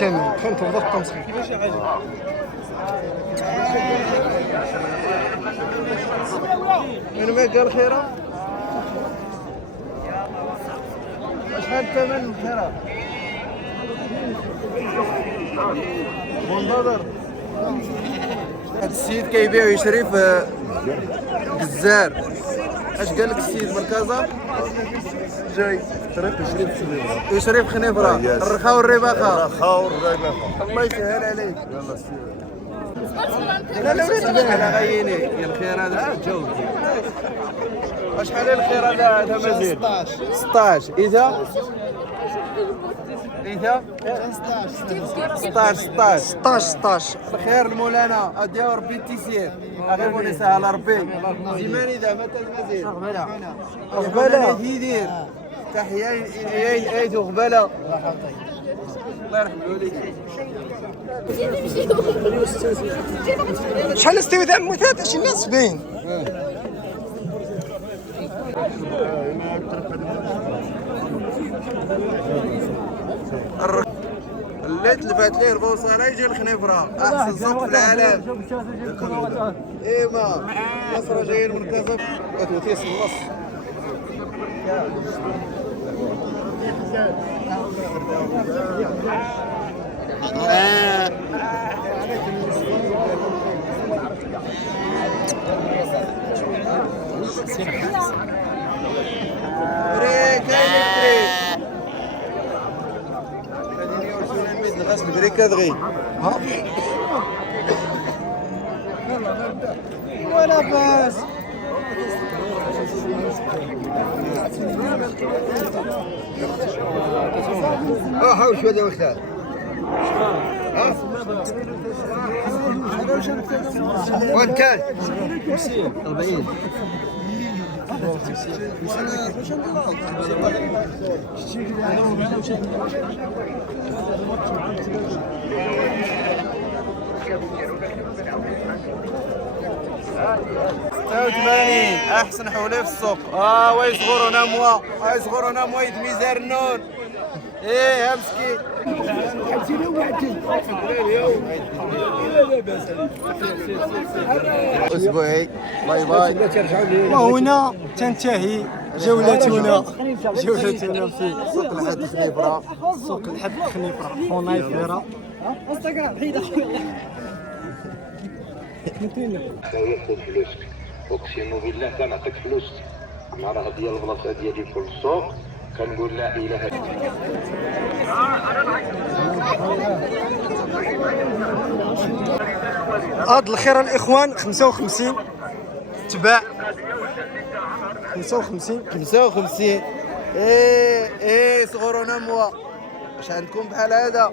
كامل فهمت وضغط تمسخير من ما قال خيره شحال الثمن الخيره منتظر هاد السيد كيبيع ويشري في جزار. اش قال لك السيد من كازا؟ جاي طريق يشري في خنيفره الرخاء والرباخه. الله يسهل عليك. يلا سير. لا لا شحال غيني يا الخير هذا جاوب. شحال الخير هذا مزيد 16 اذا 16 الخير المولانا اديا ربي التيسير غير بوني سهل ربي زمان اذا متى المزيد غبالة يدير تحية ايدو غبالة الله يرحم الوالدين. شحال استوي ذا مثال شي الناس باين اللي تلفات ليه البوصله يجي الخنيفره احسن سوق في العالم. ايما مصر جايين من كازا توتيس النص. بريك دغي ولا باس. حاول شويه ديال الخير وين كان 40 86 احسن حولي في السوق. ويصغرنا موا ويصغرنا موا يدميزار النون. ايه مسكين اسبوعي. باي باي. وهنا تنتهي جولتنا في سوق الحد خنيفره. سوق الحد خنيفره خنيفره ياخذ فلوسك اقسم بالله كنعطيك فلوسك مع راه ديال البلاصه ديالي في السوق كنقول لا اله الا الله. هاد الخير الاخوان 55 تباع 55. ايه صغرونا موا. واش عندكم بحال هذا؟